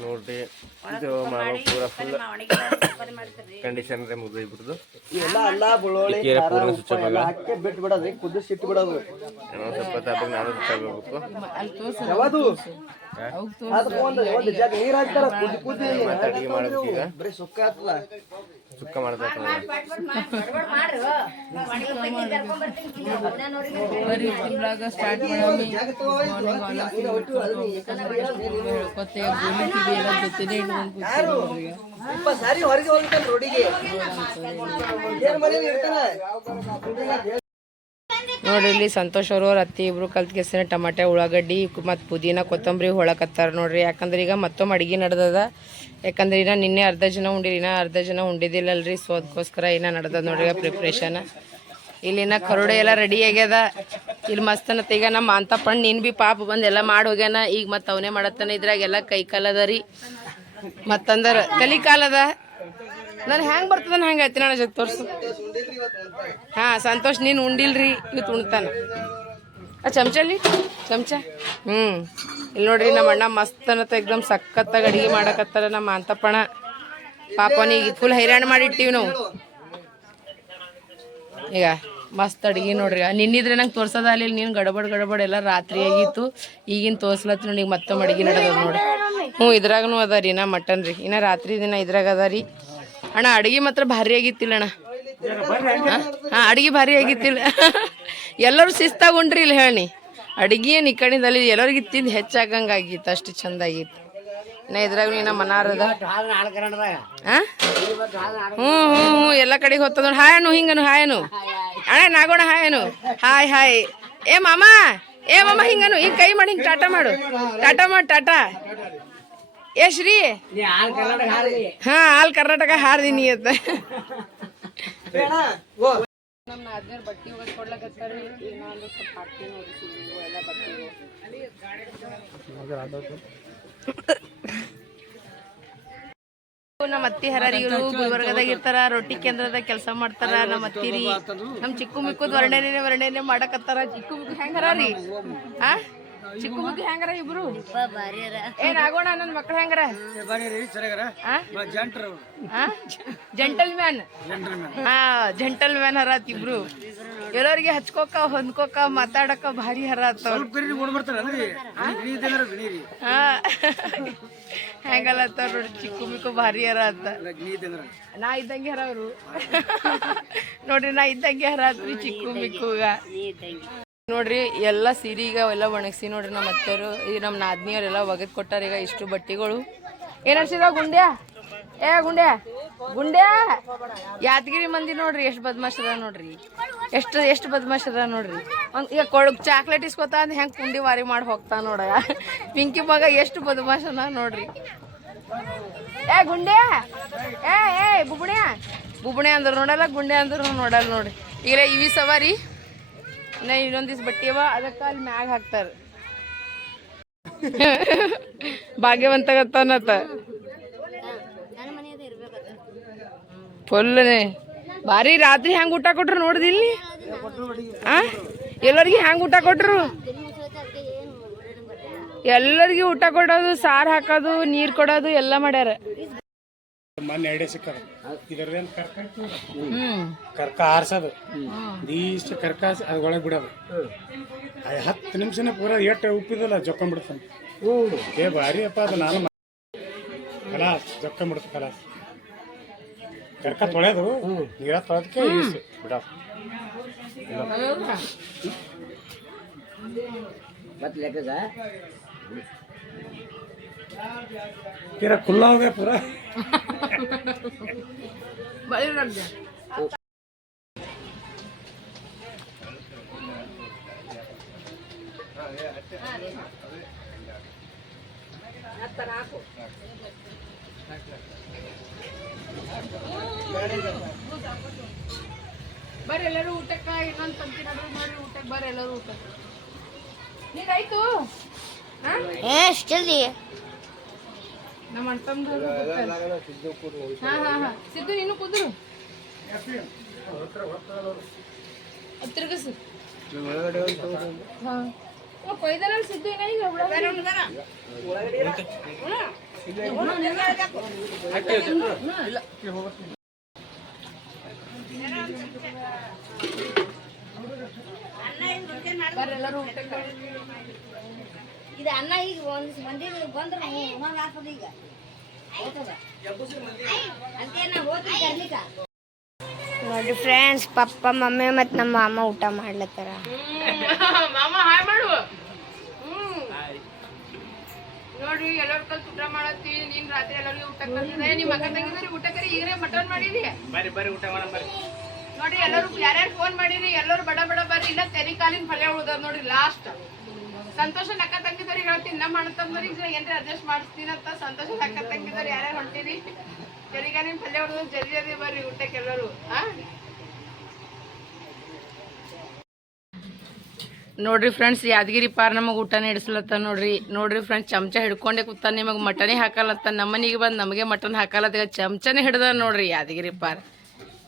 ನೋಡ್ರಿ ಇದು ಮಾವ ಪೂರ ಫುಲ್ ಕಂಡೀಷನ್ ರೇ ಮುಗಿದ್ಬಿಡ್ದು ಎಲ್ಲ ಅಲ್ಲ ಬುಳೋಳಿ ಖಾರ ಉಪ್ಪು ಎಲ್ಲ ಹಾಕಿ ಬಿಟ್ಟು ಬಿಡೋದು ಕುದಿಸಿ ಇಟ್ಟು ಬಿಡೋದು ಏನೋ ಸ್ವಲ್ಪ ತಾಪಿಗೆ ನಾನು ತಗೋಬೇಕು ಯಾವುದು? ಬರೀ ಸುಕ್ಕ ಆಗ್ತದ ಸುಕ್ಕ ಮಾಡ್ಬೇಕು ಬರೀ ಸ್ಟಾರ್ಟ್ ಎಲ್ಲ ಜೊತೆನೇ ಇಟ್ಕೊಂಡು ಸಾರಿ ಹೊರಗೆ ಹೋಗ್ತಾನೆ ರೋಡಿಗೆ ಏನ್ ಮನೇಲಿ ಇರ್ತಾನ? ನೋಡ್ರಿ ಇಲ್ಲಿ ಸಂತೋಷ್ ಅವರು, ಅವ್ರ ಅತ್ತಿ ಇಬ್ರು ಕಲ್ತ್ ಕೆಸಿನ ಟಮಾಟೆ, ಉಳ್ಳಾಗಡ್ಡಿ ಮತ್ತು ಪುದೀನ, ಕೊತ್ತಂಬರಿ ಹೊಳಕತ್ತಾರ ನೋಡ್ರಿ. ಯಾಕಂದ್ರೆ ಈಗ ಮತ್ತೊಮ್ಮೆ ಅಡಿಗೆ ನಡೆದದ. ಯಾಕಂದ್ರೆ ಇನ್ನ ನಿನ್ನೆ ಅರ್ಧ ಜನ ಉಂಡಿರಿ, ಇನ್ನ ಅರ್ಧ ಜನ ಉಂಡಿದಿಲ್ಲಲ್ರಿ. ಸೊ, ಅದಕ್ಕೋಸ್ಕರ ಇನ್ನ ನಡೆದ ನೋಡ್ರಿ ಈಗ ಪ್ರಿಪ್ರೇಷನ್ ಇಲ್ಲಿನ ಕರುಡೆ ಎಲ್ಲ ರೆಡಿ ಆಗ್ಯದ. ಇಲ್ಲಿ ಮಸ್ತನತ್ತ ಈಗ ನಮ್ಮ ಅಂತಪ್ಪಣ್ಣ ನೀನು ಬಿ ಪಾಪ ಬಂದು ಎಲ್ಲ ಮಾಡಿ ಹೋಗ್ಯಾನ. ಈಗ ಮತ್ತೆ ಅವನೇ ಮಾಡತ್ತಾನ. ಇದ್ರಾಗೆಲ್ಲ ಕೈ ಕಾಲದ ರೀ. ಮತ್ತಂದ್ರ ಕಲಿ ಕಾಲದ ನಾನು ಹೆಂಗೆ ಬರ್ತದ ಹಂಗೆ ಐತಿ ನಾನು ಜೊತೆ ತೋರ್ಸು. ಹಾ, ಸಂತೋಷ್, ನೀನು ಉಂಡಿಲ್ರಿ ಇವತ್ತು ಉಣ್ತಾನ. ಆ ಚಮಚಲ್ಲಿ ಚಮಚ? ಹ್ಞೂ ಇಲ್ಲಿ ನೋಡ್ರಿ, ನಮ್ಮ ಅಣ್ಣ ಮಸ್ತ್ ಅನ್ನತ್ತ ಎಕ್ದಮ್ ಸಖತ್ತಾಗಿ ಅಡಿಗೆ ಮಾಡಕತ್ತಾರ ನಮ್ಮ ಅಂತಪ್ಪಣ ಪಾಪನಿಗೆ ಫುಲ್ ಹೈರಾಣ ಮಾಡಿಟ್ಟಿವಿ ನಾವು. ಈಗ ಮಸ್ತ್ ಅಡಿಗೆ ನೋಡ್ರಿ. ನಿನ್ನಿದ್ರೆ ನಂಗೆ ತೋರ್ಸೋದ ಅಲ್ಲಿ ನೀನು ಗಡಬಡ್ ಗಡಬಡ್ ಎಲ್ಲ ರಾತ್ರಿ ಆಗಿತ್ತು. ಈಗಿನ ತೋರ್ಸ್ಲತ್ತ ನೋಡಿ ಮತ್ತೊಮ್ಮೆ ಅಡಿಗೆ ನಡೆದದ ನೋಡಿ. ಹ್ಞೂ, ಇದ್ರಾಗನು ಅದ ರೀ ನಾ ಮಟನ್ ರೀ. ಇನ್ನ ರಾತ್ರಿ ದಿನ ಇದ್ರಾಗ ಅದ ರೀ. ಅಣ್ಣ ಅಡಿಗೆ ಮಾತ್ರ ಭಾರಿ ಆಗಿತ್ತಿಲ್ಲ ಅಣ್ಣ. ಹಾಂ? ಅಡಿಗೆ ಭಾರಿ ಆಗಿತ್ತಿಲ್ಲ. ಎಲ್ಲರೂ ಶಿಸ್ತಾಗೊಂಡ್ರಿ ಇಲ್ಲಿ ಹೇಳಿ. ಅಡಿಗೆ ಏನು ಈ ಕಡೆದಲ್ಲಿ ಎಲ್ಲರಿಗೆ ತಿಂದು ಹೆಚ್ಚಾಗಂಗೆ ಆಗಿತ್ತು ಅಷ್ಟು ಚಂದ ಆಗಿತ್ತು. ಇನ್ನ ಇದ್ರಾಗ ನೀನ ಮನಾರದ ಹಾಂ? ಹ್ಞೂ ಹ್ಞೂ ಹ್ಞೂ ಎಲ್ಲ ಕಡೆಗೆ ಹೊತ್ತದ ನೋಡಿ. ಹಾಯನು ಹಿಂಗನು ಹಾಯನು ಅಣ್ಣ ನಾಗೋಣ ಹಾಯನು ಹಾಯ್ ಹಾಯ್. ಏ ಮಾಮ ಏ ಮಾಮ ಹಿಂಗನು ಹಿಂಗ್ ಕೈ ಮಾಡಿ ಹಿಂಗೆ ಟಾಟಾ ಮಾಡು. ಟಾಟಾ ಮಾಡು ಟಾಟಾ. ಶ್ರೀ. ಹಾ ಆಲ್ ಕರ್ನಾಟಕ ಹಾರ್ದಿನಿ ಅಂತ. ನಮ್ಮ ಆದ್ಮೇಲೆ ಬಟ್ಟೆ ಒಗದ್ ಕೊಡ್ಲಕತ್ತಾರ ಇನ್ನೊಂದು ಸ್ವಲ್ಪ ಹಾಕ್ತೀನಿ ನೋಡ್ರಿ ಸಿಗ್ಲಿಲ್ವೋ ಎಲ್ಲ ಬಟ್ಟೆಗಳು ನಮ್ಮ ಅತ್ತಿ ಹರಾರಿ ಇವರು ಗುಲ್ಬರ್ಗದಾಗ ಇರ್ತಾರ ರೊಟ್ಟಿ ಕೇಂದ್ರದಾಗ ಕೆಲಸ ಮಾಡ್ತಾರ ನಮ್ಮ ಅತ್ತಿರಿ. ನಮ್ ಚಿಕ್ಕು ಮಿಕ್ಕುದ್ ವರ್ಣನೆ ವರ್ಣನೆ ಮಾಡಕತ್ತಾರ. ಚಿಕ್ಕು ಮಿಕ್ಕು ಹೆಂಗ ಹರಾರಿ? ಆ? ಚಿಕ್ಕು ಮಿಕ್ಕು ಹೆಂಗರ ಇಬ್ರು? ಏನ್ ಆಗೋಣ ನನ್ನ ಮಕ್ಳು ಹೆಂಗರ? ಜಂಟಲ್ ಮ್ಯಾನ್ ಹಾ ಜಂಟಲ್ ಮ್ಯಾನ್ ಹರಾತ್ ಇಬ್ರು. ಎಲ್ಲರಿಗೆ ಹಚ್ಕೋಕ ಹೊಂದ್ಕೋಕ ಮಾತಾಡಕ ಭಾರಿ ಹರಾತ್ ಅವ್ರು. ಹಾ ಹೆಂಗಲ್ಲತ್ತಾರ ನೋಡಿ ಚಿಕ್ಕು ಮಿಕ್ಕು ಭಾರಿ ಹರ ಅಂತ ನಾ ಇದ್ದಂಗೆ ಹರ ಅವರು ನೋಡ್ರಿ ನಾ ಇದ್ದಂಗೆ ಹರ ಆತ್ರಿ ಚಿಕ್ಕು ಮಿಕ್ಕುಗ. ನೋಡ್ರಿ, ಎಲ್ಲ ಸೀರೆ ಈಗ ಎಲ್ಲ ಒಣಗಿಸಿ ನೋಡ್ರಿ ನಮ್ಮ ಅತ್ತೆಯರು ಈಗ ನಮ್ಮ ನಾದ್ನಿಯರೆಲ್ಲ ಒಗದ್ ಕೊಟ್ಟಾರ ಈಗ ಇಷ್ಟು ಬಟ್ಟಿಗಳು. ಏನಿಸಿದ ಗುಂಡ್ಯ? ಏ, ಗುಂಡ್ಯಾ? ಗುಂಡ್ಯಾ? ಯಾದಗಿರಿ ಮಂದಿ ನೋಡ್ರಿ, ಎಷ್ಟು ಬದ್ಮಾಶ್ ಅದ ನೋಡ್ರಿ. ಎಷ್ಟು ಎಷ್ಟು ಬದ್ಮಾಶ್ ಅದ ನೋಡ್ರಿ. ಒಂದು, ಈಗ ಕೊಳಗ್ ಚಾಕ್ಲೇಟ್ ಇಸ್ಕೊತ ಅಂದ್ ಹೆಂಗ್ ಕುಂಡಿ ವಾರಿ ಮಾಡಿ ಹೋಗ್ತಾ ನೋಡ. ಪಿಂಕಿ ಮಗ ಎಷ್ಟು ಬದ್ಮಾಶ್ ಅದ ನೋಡ್ರಿ. ಏ, ಗುಂಡ್ಯಾ? ಏ ಏ, ಬುಬುಣ್ಯಾ? ಬುಬುಣೆ ಅಂದ್ರೆ ನೋಡಲ್ಲ ಗುಂಡೆ ಅಂದ್ರೆ ನೋಡಲ್ಲ ನೋಡ್ರಿ. ಈಗ ಇವಿ ಸವಾರಿ ಇನ್ನ ಇನ್ನೊಂದಿಸ್ ಬಟ್ಟಿ ಅವ, ಅದಕ್ಕ ಅಲ್ಲಿ ಮ್ಯಾಗ ಹಾಕ್ತಾರ. ಭಾಗ್ಯವಂತಗತ್ತನತ್ತ ಫುಲ್ನೇ ಭಾರಿ ರಾತ್ರಿ ಹ್ಯಾಂಗ ಊಟ ಕೊಟ್ರು ನೋಡ್ದಿಲ್ಲಿ ಆ? ಎಲ್ಲರಿಗೆ ಹೆಂಗ್ ಊಟ ಕೊಟ್ರು? ಎಲ್ಲರಿಗೂ ಊಟ ಕೊಡೋದು, ಸಾರು ಹಾಕೋದು, ನೀರ್ ಕೊಡೋದು, ಎಲ್ಲ ಮಾಡ್ಯಾರ. ಮೊನ್ನೆ ಎರಡೇ ಸಿಕ್ಕದ. ಇದರದೇನು ಕರ್ಕ ಹ್ಮ್. ಕರ್ಕ ಆರ್ಸೋದು. ಈಸ್ಟ್ ಕರ್ಕ ಆರ್ಸಿ ಅದ್ ಒಳಗೆ ಬಿಡೋದು. ಅದು ಹತ್ತು ನಿಮಿಷನೇ ಪೂರ ಎಷ್ಟು ಉಪ್ಪಿದಲ್ಲ ಜೊಕ್ಕೊಂಡ್ಬಿಡ್ತಾನೆ ಏ ಭಾರಿ ಅಪ್ಪ ಅದು ನಾನು ಕಲಾಸ್ ಜೊಕ್ಕೊಂಡ್ಬಿಡ್ತು ಕಲಾಸ್. ಕರ್ಕ ತೊಳೆದು ನೀರ ತೊಳೆದಕ್ಕೆ ಬಿಡ ಬಿಡೋದು. ತೀರಾ ಕುಲ್ಲ ಹೋಗ್ಯ ಪೂರ. ಬಳಿ ನೋಡ್ದೆ ಬರ್ರಿ ಎಲ್ಲರೂ ಊಟಕ್ಕ ಇನ್ನೊಂದು ಪಂಕ್ತಿ ನಡುವೆ ಮಾಡಿ ಊಟಕ್ಕೆ ಬರ್ರಿ ಎಲ್ಲರೂ ಊಟ ನೀರಾಯ್ತು ಜಲ್ದಿ ನಮ್ಮ ಅಣ್ತಮ್ದು ಹಾ ಹಾ ಹಾ. ಸಿದ್ದು ನೀನು ಕುದುರು. ತಿರ್ಗಸು ಹಾ. ಕೊಯ್ದಲ್ಲ ಸಿದ್ದು ಏನ ಈಗ ಇದು ಅನ್ನ ಈಗ ಒಂದು ಮಂದಿ ಬಂದ್ರೆ ಉಣಂಗ್ ಆಗ್ತದ ಈಗ. ನೋಡಿ ಫ್ರೆಂಡ್ಸ್ ಪಪ್ಪ ಮಮ್ಮಿ ಮತ್ತು ನಮ್ಮ ಮಾಮ ಊಟ ಮಾಡ್ಲತ್ತಾರ. ನೋಡ್ರಿ ಎಲ್ಲರ ಕಲ್ತು ಊಟ ಮಾಡತ್ತೀವಿ ನೀನ್ ರಾತ್ರಿ ಎಲ್ಲರಿಗೂ ಊಟ ಕಲ್ತಿದೆ ನಿಮ್ ಅಕ್ಕ ತಂಗಿದ್ರಿ ಊಟ ಕರಿ. ಈಗೇ ಮಟನ್ ಮಾಡೀನಿ ಬರ್ರಿ ಬರ್ರಿ ಊಟ ಮಾಡೋಣ ಬರ್ರಿ. ನೋಡ್ರಿ ಎಲ್ಲರೂ ಯಾರ್ಯಾರು ಫೋನ್ ಮಾಡಿರಿ ಎಲ್ಲರೂ ಬಡ ಬಡ ಬರ್ರಿ. ಇಲ್ಲ ತೆರಿ ಕಾಲಿನ ಫಲ್ಯ ಉಳ್ದದ ನೋಡ್ರಿ ಲಾಸ್ಟ್ ಸಂತೋಷ ಅಕ್ಕ ತಂಗಿದವ್ರಿಗೆ ಹೇಳ್ತೀನಿ ನಮ್ಮ ಅಣ್ಣ ತಮ್ಮದವ್ರಿಗೆ ಏನ್ರಿ ಅಡ್ಜಸ್ಟ್ ಮಾಡಿಸ್ತೀನಿ ಅಂತ ಸಂತೋಷ ಅಕ್ಕ ತಂಗಿದವ್ರು ಯಾರ್ಯಾರು ಹೊಂಟಿರಿ? ನಿಮ್ ಪಲ್ಯ ಹೊಡೆದು ಜಲ್ದಿ ಜಲ್ದಿ ಬರ್ರಿ ಊಟ ಎಲ್ಲರೂ, ಆ? ನೋಡ್ರಿ ಫ್ರೆಂಡ್ಸ್ ಯಾದಗಿರಿ ಪಾರ್ ನಮಗೆ ಊಟ ನಡೆಸಲತ್ತ ನೋಡ್ರಿ. ನೋಡ್ರಿ ಫ್ರೆಂಡ್ಸ್ ಚಮಚ ಹಿಡ್ಕೊಂಡೆ ಕೂತ ನಿಮಗೆ ಮಟನೇ ಹಾಕಲತ್ತ. ನಮ್ಮನಿಗೆ ಬಂದು ನಮಗೆ ಮಟನ್ ಹಾಕಲತ್ತ. ಚಮಚನೇ ಹಿಡ್ದ ನೋಡ್ರಿ ಯಾದಗಿರಿ ಪಾರ್.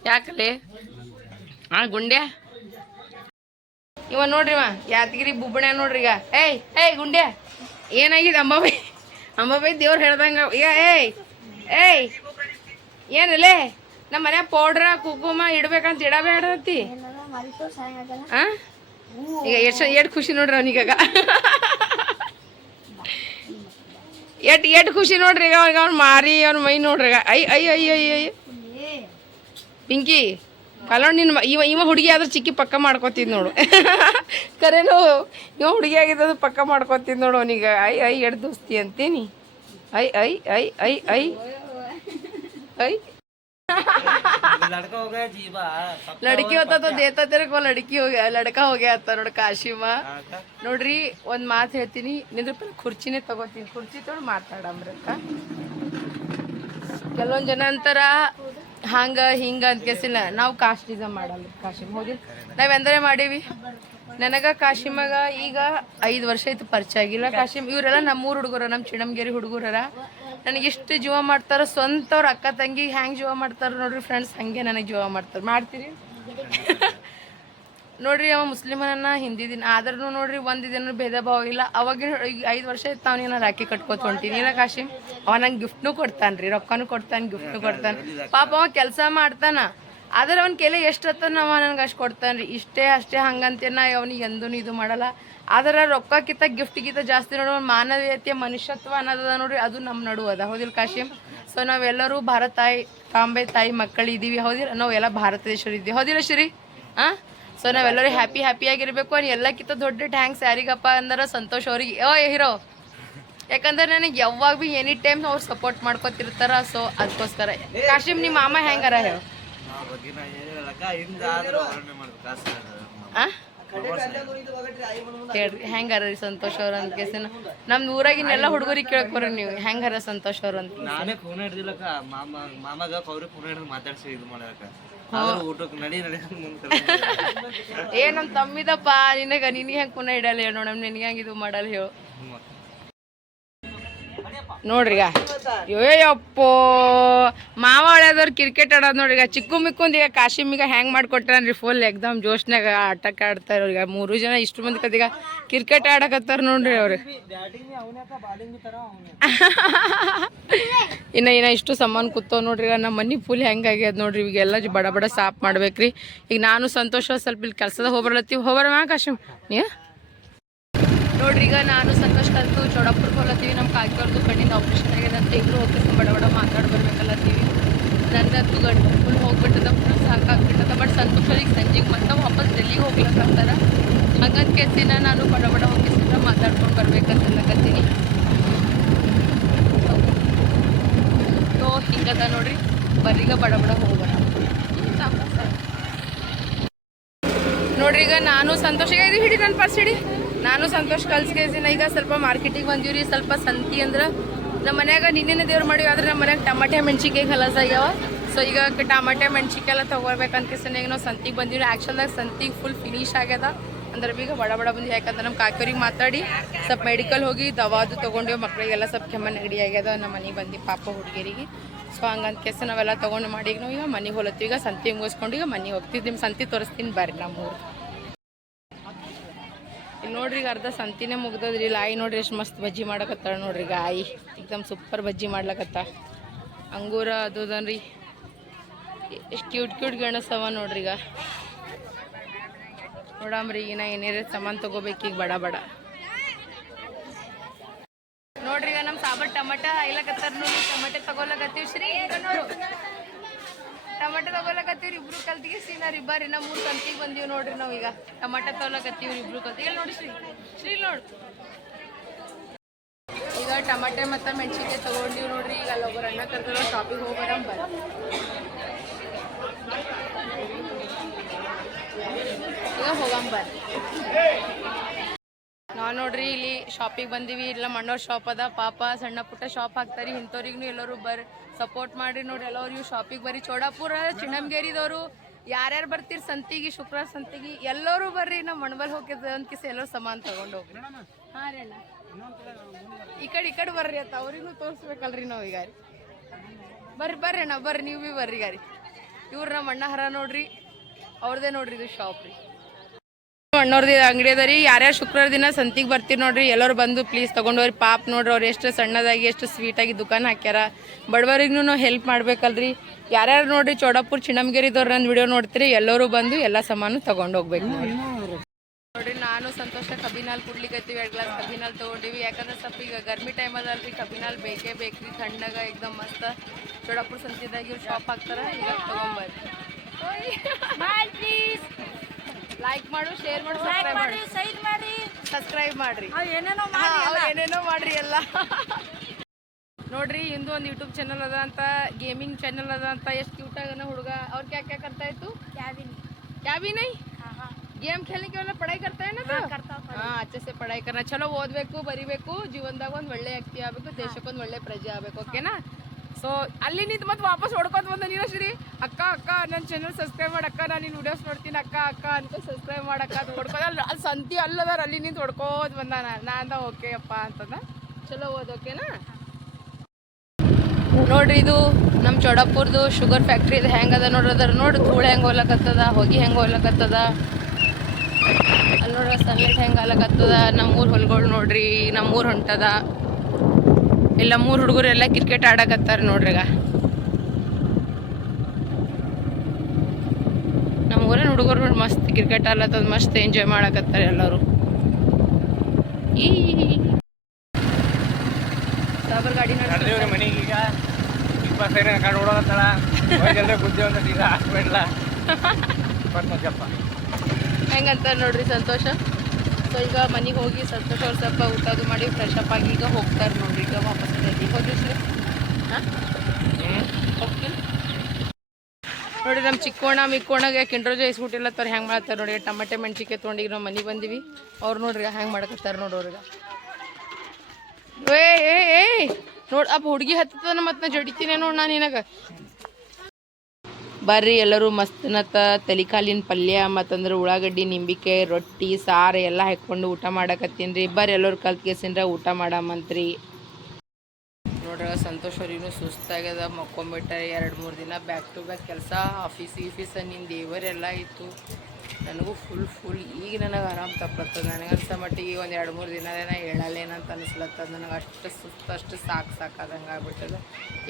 ಯಾಕಲೆ? ಆ, ಗುಂಡ್ಯ? ಇವ ನೋಡ್ರಿ ಇವ ಯಾತಗಿರಿ ಬುಬ್ಬಣ್ಯ ನೋಡ್ರಿ ಈಗ. ಏಯ್ ಏಯ್, ಗುಂಡ್ಯ. ಏನಾಗಿದೆ ಅಂಬಾಬೈ? ಅಂಬಾಬೈ ದೇವ್ರು ಹೇಳ್ದಂಗ, ಈಗ, ಏಯ್ ಏಯ್. ಏನಲ್ಲೇ? ನಮ್ಮ ಮನ್ಯಾಗ ಪೌಡ್ರ ಕುಕುಮ ಇಡ್ಬೇಕಂತ ಇಡಬೇಡತಿ ಹಾಂ ಈಗ ಎಷ್ಟು ಎಷ್ಟು ಖುಷಿ ನೋಡ್ರಿ ಅವನಿಗಾಗ ಎಟ್ ಎಟ್ ಖುಷಿ ನೋಡ್ರಿ ಈಗ ಅವ್ನಿಗೆ, ಅವ್ನು ಮಾರಿ, ಅವ್ನ ಮೈ ನೋಡ್ರಿ ಈಗ. ಐ ಐ ಐ. ಪಿಂಕಿ. ಅಲ್ಲೋಣ ನಿನ್ನ ಇವ ಇವ ಹುಡುಗಿ ಆದ್ರೆ ಚಿಕ್ಕಿ ಪಕ್ಕ ಮಾಡ್ಕೋತಿದ್ ನೋಡು. ಕರೇನು ಇವ ಹುಡುಗಿ ಆಗಿದ್ದು ಪಕ್ಕ ಮಾಡ್ಕೋತಿದ್ ನೋಡು ಅವನಿಗೆ. ಐ ಐ ಎಡ್ ದೋಸ್ತಿ ಅಂತೀನಿ. ಐ ಐ ಐ ಐ ಐ. ಐ. ಲಡ್ಕಿ ಹೋತ ದೇತಾ ತೆರಕೋ ಲಡ್ಕಿ ಹೋಗ್ಯ ಲಡ್ಕ ಹೋಗ್ಯ ಕಾಶಿಮ. ನೋಡ್ರಿ ಒಂದ್ ಮಾತು ಹೇಳ್ತೀನಿ. ನಿಂದ್ರ ಕುರ್ಚಿನೇ ತಗೋತೀನಿ. ಕುರ್ಚಿ ತೊಳ್ ಮಾತಾಡಮ್ರಕ್ಕ. ಕೆಲವೊಂದ್ ಜನ ಅಂತಾರ ಹಂಗ, ಹಿಂಗ ಅಂತ ಕೇಸಿಲ್ಲ ನಾವು ಕಾಸ್ಟಿಸಮ್ ಮಾಡಲ್ಲ ಕಾಶಿಮ್ ಹೋಗಿ ನಾವೆಂದರೆ ಮಾಡೀವಿ? ನನಗ ಕಾಶಿಮಗ ಈಗ ಐದು ವರ್ಷ ಆಯ್ತು ಪರಿಚಯ ಆಗಿಲ್ಲ. ಕಾಶಿಮ್ ಇವರೆಲ್ಲ ನಮ್ಮೂರು ಹುಡುಗರ ನಮ್ಮ ಚಿಣಮಗೇರಿ ಹುಡುಗರರ. ನನಗೆ ಇಷ್ಟು ಜೀವ ಮಾಡ್ತಾರ ಸ್ವಂತವ್ರ ಅಕ್ಕ ತಂಗಿ ಹ್ಯಾಂಗ್ ಜೀವ ಮಾಡ್ತಾರ ನೋಡ್ರಿ ಫ್ರೆಂಡ್ಸ್ ಹಂಗೆ ನನಗೆ ಜೀವ ಮಾಡ್ತಾರೆ. ಮಾಡ್ತೀರಿ? ನೋಡ್ರಿ ಅವ ಮುಸ್ಲಿಮನನ್ನ ಹಿಂದಿ ಆದ್ರೂ ನೋಡ್ರಿ ಒಂದು ದಿನ ಭೇದ ಭಾವ ಇಲ್ಲ. ಅವಾಗಿನ ಐದು ವರ್ಷ ಇತ್ತು ಅವನಿಗೆ ನಾನು ರಾಖಿ ಕಟ್ಕೋತ ಹೊಂಟೀನಿ. ಏನ ಕಾಶಿಮ್ ಅವ ನಂಗೆ ಗಿಫ್ಟ್ನು ಕೊಡ್ತಾನ್ರಿ, ರೊಕ್ಕನೂ ಕೊಡ್ತಾನೆ ಗಿಫ್ಟ್ನು ಕೊಡ್ತಾನೆ. ಪಾಪ ಅವ ಕೆಲಸ ಮಾಡ್ತಾನ. ಆದ್ರೆ ಅವ್ನ ಕೆಲೆ ಎಷ್ಟು ಅವ ನನಗೆ ಅಷ್ಟು ಕೊಡ್ತಾನ್ರಿ. ಇಷ್ಟೇ ಅಷ್ಟೇ ಹಂಗಂತೇನ ಅವ್ನಿಗೆ ಎಂದೂ ಇದು ಮಾಡಲ್ಲ. ಆದ್ರೆ ರೊಕ್ಕಕ್ಕಿಂತ ಗಿಫ್ಟ್ಗಿಂತ ಜಾಸ್ತಿ ನೋಡೋ ಮಾನವೀಯತೆ ಮನುಷ್ಯತ್ವ ಅನ್ನೋದ ನೋಡ್ರಿ, ಅದು ನಮ್ಮ ನಡು ಅದ. ಹೌದಿಲ್ಲ ಕಾಶಿಮ್ ಸೊ ನಾವೆಲ್ಲರೂ ಭಾರತ ತಾಯಿ ತಾಂಬೆ ತಾಯಿ ಮಕ್ಕಳಿದ್ದೀವಿ ಹೌದಿಲ್ಲ ನಾವು ಎಲ್ಲ ಭಾರತ ದೇಶರು ಇದ್ದೀವಿ. ಹೌದಿಲ್ಲ ಶ್ರೀ? ಹಾಂ ಸೊ ನಾವೆಲ್ಲರೂ ಹ್ಯಾಪಿ ಹ್ಯಾಪಿ ಆಗಿರ್ಬೇಕು ಅವ್ನು ಎಲ್ಲಕ್ಕಿಂತ ದೊಡ್ಡ ಥ್ಯಾಂಕ್ಸ್ ಯಾರಿಗಪ್ಪ ಅಂದ್ರೆ ಸಂತೋಷ್ ಅವ್ರಿಗೆ. ಓ ಹೀರೋ ಯಾಕಂದ್ರೆ ನನಗೆ ಯಾವಾಗ ಭೀ ಎನಿ ಟೈಮ್ ಅವ್ರು ಸಪೋರ್ಟ್ ಮಾಡ್ಕೊತಿರ್ತಾರ ಸೊ ಅದಕ್ಕೋಸ್ಕರ ಕಾಶಿಮ್ ನಿಮ್ಮ ಮಾಮ ಹೆಂಗಾರ? ಹೇಳು. ಹೆಂಗಾರ ರೀ ಸಂತೋಷ್ ಅವ್ರ ಅಂತ ಕೇಸಿನ? ನಮ್ದು ಊರಾಗಿನ್ನೆಲ್ಲ ಹುಡುಗರಿಗೆ ಕೇಳಕ್ ಬರ್ರಿ ನೀವು. ಹೆಂಗಾರ ಸಂತೋಷ್ ಅವ್ರ ಅಂತ? ನಾನೇ ಫೋನ್ ಹಿಡ್ದಿಲ್ಲಕ್ಕ. ಮಾಮ, ಮಾಮಗ ಅವ್ರಿಗೆ ಫೋನ್ ಮಾತಾಡ್ಸಿ ಇದು ಮಾಡಕ ಏ ನಮ್ ತಮ್ಮಿದಪ್ಪ ನಿನಗ ನಿನಗೆ ಹೆಂಗ್ ಪುನಃ ಇಡಲ್ಲ ಹೇಳ ನೋಡಮ್ ನಿನಗೆ ಹೆಂಗ್ ಇದು ಮಾಡಲ್ ಹೇಳು. ನೋಡ್ರಿಗ ಅಯ್ಯಪ್ಪೋ ಮಾವ ಒಳ್ಳೆದವ್ರು ಕ್ರಿಕೆಟ್ ಆಡೋದು ನೋಡ್ರಿಗ ಚಿಕ್ಕು ಮಿಕ್ಕುಂದ್ ಈಗ ಕಾಶಿಮಿಗ ಹ್ಯಾಂಗ್ ಮಾಡ್ಕೊಟ್ರಿ ಫುಲ್ ಎಕ್ದಮ್ ಜೋಶ್ನಾಗ ಆಟಕ್ಕೆ ಆಡ್ತಾರ ಅವ್ರಿಗೆ ಮೂರು ಜನ ಇಷ್ಟು ಮಂದಿ ಕದೀಗ ಕ್ರಿಕೆಟ್ ಆಡಕತ್ತಾರ ನೋಡ್ರಿ ಅವ್ರು. ಇನ್ನ ಇನ್ನ ಇಷ್ಟು ಸಾಮಾನು ಕೂತವ್ ನೋಡ್ರಿ ಈಗ. ನಮ್ಮ ಮನೆ ಫುಲ್ ಹೆಂಗಾಗ್ಯದ ನೋಡ್ರಿ. ಈಗೆಲ್ಲ ಜ- ಬಡ ಬಡ ಸಾಫ್ ಮಾಡ್ಬೇಕ್ರಿ. ಈಗ ನಾನು ಸಂತೋಷ ಸ್ವಲ್ಪ ಇಲ್ಲಿ ಕೆಲಸದ ಹೋಗ್ಬರ್ಲತ್ತೀವಿ ಹೋಗ್ಬರ ಕಾಶಿಮ್. ನೀ? ನೋಡ್ರಿ, ಈಗ ನಾನು ಸಂತೋಷ್ ಕಲ್ತು ಚೌಡಪ್ಪುರ್ಗೆ ಹೋಗ್ಲತ್ತೀವಿ. ನಮ್ಮ ಕಾಕಿಯವ್ರದ್ದು ಕಣ್ಣಿಂದ ಆಪ್ರೇಷನ್ ಆಗ್ಯದ ಅಂತ ಇಬ್ರು ಹೋಗಿ ಬಡ ಬಡ, ಮಾತಾಡಿ ಬರ್ಬೇಕಲ್ಲತ್ತೀವಿ. ನಂದಂತೂ ಗಂಟು ಫುಲ್ ಹೋಗ್ಬಿಟ್ಟದ ಫುಲ್ ಸಾಕಾಗ್ಬಿಟ್ಟದ. ಬಟ್ ಸಂತೋಷ್ ಅವ್ರಿಗೆ ಸಂಜೆಗೆ ಮತ್ತೆ ವಾಪಸ್ ಡೆಲ್ಲಿಗೆ ಹೋಗ್ಲಕ್ಕಂತಾರ ಹಂಗಂತ ಕೆತ್ತಿನ ನಾನು ಬಡ ಬಡ ಹೋಗಿಸಿದ್ರೆ ಮಾತಾಡ್ಕೊಂಡು ಬರ್ಬೇಕಂತ ಅನ್ನಕತ್ತೀನಿ ಹಿಂಗದ ನೋಡ್ರಿ. ಬರ್ರೀಗ ಬಡ ಬಡ, ಹೋಗೋಣ. ನೋಡ್ರಿ, ಈಗ ನಾನು ಸಂತೋಷ ಇದೀವಿ ಇದು ಹಿಡಿ ನನ್ನ ಪರ್ಸ್ ಹಿಡಿ. ನಾನು ಸಂತೋಷ ಕಲ್ಸ್ಕೇಸಿನ ಈಗ ಸ್ವಲ್ಪ ಮಾರ್ಕೆಟಿಗೆ ಬಂದೀವಿ ಸ್ವಲ್ಪ ಸಂತಿ ಅಂದ್ರೆ ನಮ್ಮ ಮನ್ಯಾಗ ನಿನ್ನೆ ದೇವ್ರು ಮಾಡೀವಿ, ಆದ್ರೆ ನಮ್ಮ ಮನ್ಯಾಗ ಟಮಾಟೆ ಮೆಣಸಿನ್ಕಾಯಿ ಕಲಸ್ ಆಗ್ಯಾವ. ಸೊ ಈಗ ಟಮಾಟೆ ಮೆಣಸಿನ್ಕಾಯಿ ಎಲ್ಲ ತೊಗೊಳ್ಬೇಕಂತ ಈಗ ನಾವು ಸಂತಿಗೆ ಬಂದೀವಿ ಆ್ಯಕ್ಚುಲ್ದಾಗ ಸಂತಿಗೆ ಫುಲ್ ಫಿನಿಶ್ ಆಗ್ಯದ. ಅಂದ್ರೆ ಈಗ ಬಡ ಬಡ ಬಂದು ಯಾಕಂದ್ರೆ ನಮ್ಮ ಕಾಕಿಯವ್ರಿಗೆ ಮಾತಾಡಿ, ಸ್ವಲ್ಪ ಮೆಡಿಕಲ್ ಹೋಗಿ ದವಾದು ತೊಗೊಂಡಿವಿ. ಮಕ್ಕಳಿಗೆಲ್ಲ ಸ್ವಲ್ಪ ಕೆಮ್ಮ ನೆಗಡಿ ಆಗ್ಯದ. ನಮ್ಮ ಮನೆಗೆ ಬಂದು ಪಾಪ ಹುಡುಗಿಯರಿಗೆ ಸೊ ಹಂಗಂತ ಕೆಸ ನಾವೆಲ್ಲ ತೊಗೊಂಡು ಮಾಡಿ ಈಗ ಮನೆಗೆ ಹೋಲತ್ತೀವಿ. ಈಗ ಸಂತಿ ಮುಗಿಸ್ಕೊಂಡು ಈಗ ಮನೆಗೆ ಹೋಗ್ತೀವಿ ನಿಮ್ಮ ಸಂತಿ ತೋರಿಸ್ತೀನಿ ಬರ್ರಿ ನಮ್ಮೂರು ನೋಡ್ರಿ ಈಗ ಅರ್ಧ ಸಂತಿನೇ ಮುಗ್ದದ್ರಿ. ಲಾಯಿ ಆಯಿ ನೋಡ್ರಿ ಎಷ್ಟು ಮಸ್ತ್ ಬಜ್ಜಿ ಮಾಡಕತ್ತಾಳ ನೋಡ್ರಿ ಈಗ ಆಯಿ. ಸೂಪರ್ ಬಜ್ಜಿ ಮಾಡ್ಲಕತ್ತ. ಅಂಗೂರ ಅದು ಅದನ್ರಿ. ಎಷ್ಟು ಕ್ಯೂಟ್ ಕ್ಯೂಟ್ ಗಣಸವ ನೋಡ್ರಿ ಈಗ. ನೋಡಮ್ರಿ ಈಗ ನಾ ಏನೇರೇ ಸಾಮಾನು ತಗೋಬೇಕು ಈಗ ಬಡ ಬಡ ನೋಡ್ರಿ ಈಗ ನಮ್ಮ ಸಾಬರ್ ಟಮಟ ಹಾಯ್ಲಕತ್ತಾರ ನೋಡಿ ಟಮಟೆ ತಗೊಲಕತ್ತೀವಿ ಶ್ರೀ ಈಗ ನೋಡು ಟಮಟ ತಗೊಲಕತ್ತೀವ್ರಿ ಇಬ್ರು ಕಲ್ತಿಗೆ ಸೀನಾರಿ ಬರ್ರಿ ನಮ್ಮ ಮೂರು ಕಂತಿಗೆ ಬಂದೀವಿ ನೋಡ್ರಿ ನಾವು ಈಗ. ಟಮಟ ತೊಗೊಳಕತ್ತೀವಿ ಇಬ್ರು ಕಲ್ತಿ ಇಲ್ಲಿ ನೋಡಿ ಶ್ರೀ ಶ್ರೀ ನೋಡು. ಈಗ ಟಮಾಟೆ ಮತ್ತು ಮೆಣಸಿನ್ಕಾಯಿ ತಗೊಂಡಿವಿ ನೋಡ್ರಿ. ಈಗ ಅಲ್ಲೊಬ್ಬರು ಅಣ್ಣ ಕರ್ಕೊಂಡು ಶಾಪಿಗೆ ಹೋಗೋಣ ಬರ ಈಗ ಹೋಗಮ್ ಬರ್ರಿ ನಾವು ನೋಡ್ರಿ ಇಲ್ಲಿ ಶಾಪಿಗೆ ಬಂದೀವಿ. ಇಲ್ಲ ಮಣ್ಣೋರ್ ಶಾಪ್ ಅದ. ಪಾಪ ಸಣ್ಣ ಪುಟ್ಟ ಶಾಪ್ ಹಾಕ್ತಾರೆ. ಇಂಥವ್ರಿಗೂ ಎಲ್ಲರೂ ಬರ್ರಿ ಸಪೋರ್ಟ್ ಮಾಡ್ರಿ ನೋಡ್ರಿ ಎಲ್ಲರೂ ಶಾಪಿಗೆ ಬರ್ರಿ. ಚೋಡಾಪುರ ಚಿಣಂಗೇರಿದವರು ಯಾರ್ಯಾರು ಬರ್ತೀರಿ ಸಂತಿಗೆ ಶುಕ್ರವಾರ ಸಂತಿಗೆ ಎಲ್ಲರೂ ಬರ್ರಿ ನಮ್ಮ ಮಣ್ಬಲ್ ಹೋಗಿದ್ದ ಅಂತ ಕಿಸ ಎಲ್ಲರೂ ಸಮಾನ ತಗೊಂಡು ಹೋಗ್ರಿ. ಹಾಂ ರೀ ಅಣ್ಣ. ಈ ಕಡೆ ಈ ಕಡೆ ಬರ್ರಿ ಅಂತ ಅವ್ರಿಗೂ ತೋರಿಸ್ಬೇಕಲ್ರಿ ನಾವು ಈಗ ರೀ. ಬರ್ರಿ ಬರ್ರಿ ಅಣ್ಣ ಬರ್ರಿ ನೀವು ಭೀ ಬರ್ರಿ ಗಾರಿ ಇವ್ರು ನಮ್ಮ ಅಣ್ಣ ಹರ ನೋಡ್ರಿ ಅವ್ರದೇ ನೋಡ್ರಿ ಇದು ಶಾಪ್ ರೀ. ಅಣ್ಣವ್ರದ್ದು ಅಂಗಡಿ ಅದ ರೀ. ಯಾರ್ಯಾರು ಶುಕ್ರವಾರ ದಿನ ಸಂತಿಗೆ ಬರ್ತೀರಿ ನೋಡ್ರಿ, ಎಲ್ಲರೂ ಬಂದು ಪ್ಲೀಸ್ ತೊಗೊಂಡೋರಿ ಪಾಪ್ ನೋಡ್ರಿ, ಅವ್ರು ಎಷ್ಟು ಸಣ್ಣದಾಗಿ, ಎಷ್ಟು ಸ್ವೀಟಾಗಿ ದುಕಾನ್ ಹಾಕ್ಯಾರ. ಬಡವರಿಗೂ ನಾವು ಹೆಲ್ಪ್ ಮಾಡ್ಬೇಕಲ್ರಿ. ಯಾರ್ಯಾರು ನೋಡ್ರಿ, ಚೌಡಾಪುರ ಚಿಣಮಗಿರಿದವ್ರು ನನ್ನ ವಿಡಿಯೋ ನೋಡ್ತೀರಿ, ಎಲ್ಲರೂ ಬಂದು ಎಲ್ಲ ಸಾಮಾನು ತಗೊಂಡು ಹೋಗ್ಬೇಕು ನೋಡ್ರಿ. ನೋಡ್ರಿ, ನಾನು ಸಂತೋಷ ಕಬ್ಬಿನಾಲ್ ಕುಡ್ಲಿಕ್ಕೆ ಎರಡು ಗ್ಲಾಸ್ ಕಬಿನಾಲ್ ತಗೊಂಡಿವಿ. ಯಾಕಂದ್ರೆ ಸ್ವಲ್ಪ ಈಗ ಗರ್ಮಿ ಟೈಮ್ ಅದಲ್ರಿ ಕಬ್ಬಿನಾಲ್ ಬೇಕೇ ಬೇಕ್ರಿ ತಣ್ಣಗ ಎಕ್ದಮ್ ಮಸ್ತ್. ಚೋಡಾಪುರ್ ಸಂತಿದಾಗ ಇವ್ರು ಶಾಪ್ ಹಾಕ್ತಾರ ಈಗ ತಗೊಂಬರ್ರಿ. ಲೈಕ್ ಮಾಡು ಶೇರ್ ಮಾಡು ಸಬ್ಸ್ಕ್ರೈಬ್ ಮಾಡಿ ಸೈಡ್ ಮಾಡಿ ಸಬ್ಸ್ಕ್ರೈಬ್ ಮಾಡ್ರಿ ಏನೇನೋ ಹಾ, ಅವ್ರ್ ಏನೇನೋ ಮಾಡ್ರಿ ಎಲ್ಲ ನೋಡ್ರಿ ಇಂದು ಒಂದು ಯೂಟ್ಯೂಬ್ ಚಾನಲ್ ಅದ ಅಂತ ಗೇಮಿಂಗ್ ಚಾನಲ್ ಅದ ಅಂತ ಎಷ್ಟು ಕ್ಯೂಟ್ ಆಗನ ಹುಡುಗ ಅವ್ರ ಕ್ಯಾ ಕ್ಯಾ करता है तू क्या भी नहीं गेम खेलने के वाला पढ़ाई करता है ना तू हाँ अच्छे से पढ़ाई करना ಚಲೋ ಓದಬೇಕು ಬರಿಬೇಕು ಜೀವನದಾಗ ಒಂದು ಒಳ್ಳೆ ವ್ಯಕ್ತಿ ಆಗಬೇಕು ದೇಶಕ್ಕೊಂದು ಒಳ್ಳೆ ಪ್ರಜೆ ಆಗಬೇಕು ಓಕೆನಾ ಸೊ ಅಲ್ಲಿ ನಿಂತು ಮತ್ತೆ ವಾಪಸ್ ಹೊಡ್ಕೊತ ಬಂದ ನೀನು ಶ್ರೀ? ಅಕ್ಕ ಅಕ್ಕ ನನ್ನ ಚಾನಲ್ ಸಬ್ಸ್ಕ್ರೈಬ್ ಮಾಡಕ್ಕ ನಾನು ನಿನ್ನ ವೀಡಿಯೋಸ್ ನೋಡ್ತೀನಿ, ಅಕ್ಕ ಅಕ್ಕ, ಅಂತ ಸಬ್ಸ್ಕ್ರೈಬ್ ಮಾಡಕ್ಕ ಅದು ಹೊಡ್ಕೋದ ಅಲ್ಲಿ ಅಲ್ಲಿ ಸಂತಿ ಅಲ್ಲದಾರ, ಅಲ್ಲಿ ನಿಂತು ಹೊಡ್ಕೋದ್ ಬಂದ ನಾನು ಓಕೆ ಅಪ್ಪ ಅಂತಂದ. ಚಲೋ ಓದ್ ಓಕೆನಾ ನೋಡ್ರಿ ಇದು ನಮ್ಮ ಚೌಡಾಪುರದು ಶುಗರ್ ಫ್ಯಾಕ್ಟ್ರಿ ಇದು ಹೆಂಗದ ನೋಡ್ರಿ, ಅದ್ರ ನೋಡಿ ಧೂಳು ಹೆಂಗೆ ಹೋಗ್ಲಕತ್ತದ ಹೊಗೆ ಹೆಂಗೆ ಹೋಗ್ಲಕತ್ತದ ಅಲ್ಲಿ ನೋಡ್ರಿ ಸನ್ಲೈಟ್ ಹೆಂಗೆ ಆಗ್ಲಕತ್ತದ ನಮ್ಮೂರು ಹೊಲ್ಗಳು ನೋಡ್ರಿ, ನಮ್ಮೂರು ಹೊಂಟದ. ಇಲ್ಲ ಮೂರು ಹುಡುಗರು ಎಲ್ಲ ಕ್ರಿಕೆಟ್ ಆಡಕತ್ತಾರ ನೋಡ್ರಿಗ ಈಗ. ನಮ್ಮ ಊರಿನ ಹುಡುಗರು ಮಸ್ತ್ ಕ್ರಿಕೆಟ್ ಆಡ್ಲತ್ತದ ಮಸ್ತ್ ಎಂಜಾಯ್ ಮಾಡಕತ್ತಾರೆ ಎಲ್ಲರೂ. ಈ ಸಾಬರ್ ಗಾಡಿ ಮನೆಗೆ ಈಗ. ಕಡೆ ಬುದ್ಧಿ ಒಂದು ಈಗ ಹೆಂಗಂತಾರೆ ಹೆಂಗಂತ ನೋಡ್ರಿ ಸಂತೋಷ? ಸೊ ಈಗ ಮನೆಗೆ ಹೋಗಿ ಸ್ವಲ್ಪ ಅವ್ರು ಸ್ವಲ್ಪ ಊಟ ಅದು ಮಾಡಿ ಫ್ರೆಶ್ ಅಪ್ ಆಗಿ ಈಗ ಹೋಗ್ತಾರೆ ನೋಡಿ ಈಗ ವಾಪಸ್ ಮನೆಗೆ ಹೋದ್ರಿ ಸರ್? ಹಾಂ? ನೋಡಿ ನಮ್ಮ ಚಿಕ್ಕೋಣ ಮಿಕ್ಕೋಣಗೆ ಕಿಂಡ್ರೋಜ ಇಸ್ಬಿಟ್ಟಿಲ್ಲತ್ತಾರ ಹೆಂಗೆ ಮಾಡ್ತಾರೆ ನೋಡಿ. ಟಮಟೆ ಮೆಣಸಿಕೆ ತೊಗೊಂಡಿಗೆ ನಾವು ಮನೆಗೆ ಬಂದೀವಿ. ಅವ್ರು ನೋಡ್ರಿ ಹೆಂಗೆ ಮಾಡಕತ್ತಾರೆ ನೋಡಿ ಅವ್ರಿಗೆ ಏ ಏ ಏ ನೋಡಿ, ಅಪ್ಪ ಹುಡುಗಿ ಹತ್ತದ ಮತ್ತೆ ನಾ ಜಡಿತೀನಿ ನೋಡಿ ನಾನು ನಿನಗೆ. ಬರ್ರಿ ಎಲ್ಲರೂ ಮಸ್ತನತ್ತ ತಲಿಕಾಲಿನ ಪಲ್ಯ, ಮತ್ತಂದ್ರೆ ಉಳ್ಳಾಗಡ್ಡಿ ನಿಂಬಿಕಾಯಿ ರೊಟ್ಟಿ, ಸಾರು ಎಲ್ಲ ಹಾಕ್ಕೊಂಡು ಊಟ ಮಾಡಕತ್ತೀನಿ. ರೀ ಬರ್ರಿ ಎಲ್ಲರೂ ಕಲ್ತ್ಕೇಸಿನ್ರ ಊಟ ಮಾಡಮ್ಮಂತ್ರಿ ನೋಡ್ರಿ, ಸಂತೋಷ್ ಅವ್ರಿಗೂ ಸುಸ್ತಾಗ್ಯದ ಮಕ್ಕೊಂಬಿಟ್ಟಾರೆ, ಎರಡು ಮೂರು ದಿನ ಬ್ಯಾಕ್ ಟು ಬ್ಯಾಕ್ ಕೆಲಸ ಆಫೀಸ್ ಈಫೀಸ್ ನಿನ್ನ ದೇವರೆಲ್ಲ ಇತ್ತು. ನನಗೂ ಫುಲ್ ಫುಲ್ ಈಗ ನನಗೆ ಆರಾಮ್ ತಪ್ಪತ್ತದ ನನಗೆ ಅನ್ಸೋ ಮಟ್ಟಿಗೆ ಒಂದು ಎರಡು, ಮೂರು ದಿನ ಹೇಳಲ್ಲೇನಂತ ಅನಿಸ್ಲತ್ತದ ನನಗೆ ಅಷ್ಟು ಸುಸ್ತು, ಅಷ್ಟು ಸಾಕು ಸಾಕಾದಂಗೆ ಆಗ್ಬಿಟ್ಟದ.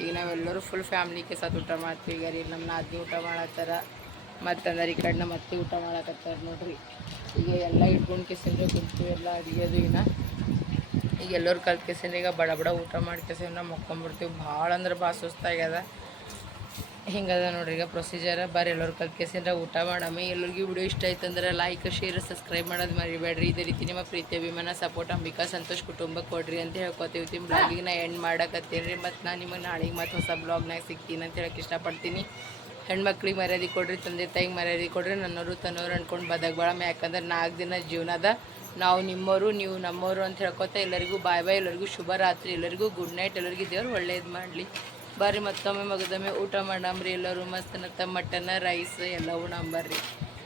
ಈಗ ನಾವೆಲ್ಲರೂ ಫುಲ್ ಫ್ಯಾಮ್ಲಿಗೆ ಸತ್ ಊಟ ಮಾಡ್ತೀವಿ. ಈಗ ರೀ ನಮ್ಮ ನಾದಿನಿ ಊಟ ಮಾಡತ್ತಾರ. ಮತ್ತಂದ್ರೆ ಈ ಕಡೆ ನಮ್ಮ ಅತ್ತೆ ಊಟ ಮಾಡಕತ್ತಾರ ನೋಡ್ರಿ. ಈಗ ಎಲ್ಲ ಇಟ್ಕೊಂಡು ಕೆಸಿಂದ್ರೆ ಕುಂತೀವಿ ಎಲ್ಲ ಅಡಿಗೆದು ಇನ್ನ ಈಗ ಎಲ್ಲರೂ ಕಲ್ತ್ಕೆಸಿಂದ್ರೆ ಈಗ ಬಡ ಬಡ ಊಟ ಮಾಡಿ ಕೆಸಿಂದ್ರೆ ಮಕ್ಕೊಂಬಿಡ್ತೀವಿ ಭಾಳ ಅಂದ್ರೆ ಭಾಳ ಸುಸ್ತಾಗ್ಯದ ಹಿಂಗದ ನೋಡ್ರಿ ಈಗ ಪ್ರೊಸೀಜರ್ ಬರ್ರಿ ಎಲ್ಲರೂ ಕಲ್ಕೇಸಿಂದ್ರೆ ಊಟ ಮಾಡಮ್ಮ ಎಲ್ಲರಿಗೂ ವಿಡಿಯೋ ಇಷ್ಟ ಆಯ್ತು ಅಂದ್ರೆ ಲೈಕ್ ಶೇರ್ ಸಬ್ಸ್ಕ್ರೈಬ್ ಮಾಡೋದು ಮರಿಬೇಡ್ರಿ. ಇದೇ ರೀತಿ ನಿಮ್ಮ ಪ್ರೀತಿ, ಅಭಿಮಾನ ಸಪೋರ್ಟ್ ಅಂಬಿಕಾ, ಸಂತೋಷ್ ಕುಟುಂಬಕ್ಕೆ ಕೊಡ್ರಿ ಅಂತ ಹೇಳ್ಕೊತೀವಿ. ನಿಮ್ಮ ಬ್ಲಾಗಿಗೆ ನಾ ಎಂಡ್ ಮಾಡಕತ್ತೀನಿ. ರೀ ಮತ್ತು ನಾನು ನಿಮಗೆ ನಾಳೆಗೆ ಮತ್ತು ಹೊಸ ಬ್ಲಾಗ್ನಾಗ ಸಿಗ್ತೀನಿ ಅಂತ ಹೇಳಕ್ಕೆ ಇಷ್ಟಪಡ್ತೀನಿ. ಹೆಣ್ಮಕ್ಳಿಗೆ ಮರ್ಯಾದೆ ಕೊಡ್ರಿ, ತಂದೆ ತಾಯಿಗೆ ಮರ್ಯಾದೆ ಕೊಡ್ರಿ ನನ್ನವರು ತನ್ನೋರು ಅಂದ್ಕೊಂಡು ಬದಕ್ ಬಾಳಮ್ಮ ಯಾಕಂದ್ರೆ ನಾಲ್ಕು ದಿನ ಜೀವನದ ನಾವು ನಿಮ್ಮವರು ನೀವು ನಮ್ಮವರು ಅಂತ ಹೇಳ್ಕೊತಾ ಎಲ್ಲರಿಗೂ ಬಾಯ್ ಬಾಯ್ ಎಲ್ಲರಿಗೂ ಶುಭ ರಾತ್ರಿ. ಎಲ್ಲರಿಗೂ ಗುಡ್ ನೈಟ್ ಎಲ್ಲರಿಗೂ ದೇವರು ಒಳ್ಳೇದು ಮಾಡಲಿ. ಬರ್ರಿ ಮತ್ತೊಮ್ಮೆ ಮಗದೊಮ್ಮೆ ಊಟ ಮಾಡಂಬ್ರಿ ಎಲ್ಲರೂ ಮಸ್ತ್ ಮಟನ್ ರೈಸ್ ಎಲ್ಲ ಉಣಂಬರ್ರಿ